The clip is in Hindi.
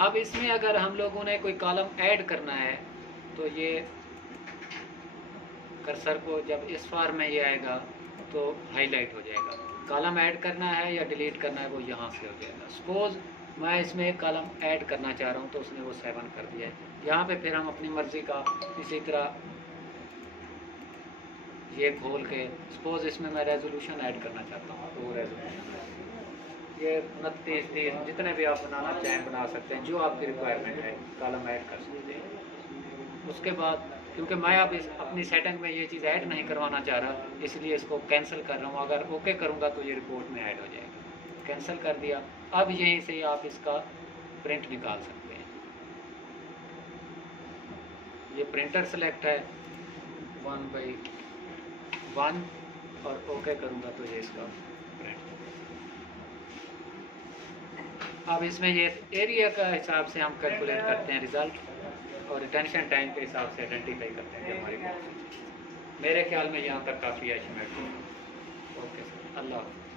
अब इसमें अगर हम लोगों ने कोई कॉलम ऐड करना है तो ये कर्सर को जब इस फॉर्म में ये आएगा तो हाईलाइट हो जाएगा। कॉलम ऐड करना है या डिलीट करना है वो यहाँ से हो जाएगा। सपोज़ मैं इसमें एक कॉलम ऐड करना चाह रहा हूँ तो उसने वो 7 कर दिया है। यहाँ पे फिर हम अपनी मर्ज़ी का इसी तरह ये खोल के सपोज़ इसमें मैं रेजोल्यूशन ऐड करना चाहता हूँ तो वो रेजोल्यूशन ये 29, 30 जितने भी आप बनाना चाहें बना सकते हैं, जो आपकी रिक्वायरमेंट है कॉलम ऐड कर सकते हैं। उसके बाद क्योंकि मैं अब इस अपनी सेटिंग में ये चीज़ ऐड नहीं करवाना चाह रहा, इसलिए इसको कैंसिल कर रहा हूँ। अगर ओके करूँगा तो ये रिपोर्ट में ऐड हो जाएगा। कैंसिल कर दिया। अब यहीं से आप इसका प्रिंट निकाल सकते हैं। ये प्रिंटर सेलेक्ट है 1/1 और ओके करूँगा तो ये इसका प्रिंट। अब इसमें ये एरिया का हिसाब से हम कैलकुलेट करते हैं रिज़ल्ट और रिटेंशन टाइम के हिसाब से आइडेंटिफाई करते हैं कि हमारी मेरे ख्याल में यहाँ तक काफ़ी है। ओके सर, अल्लाह हाफ़िज़।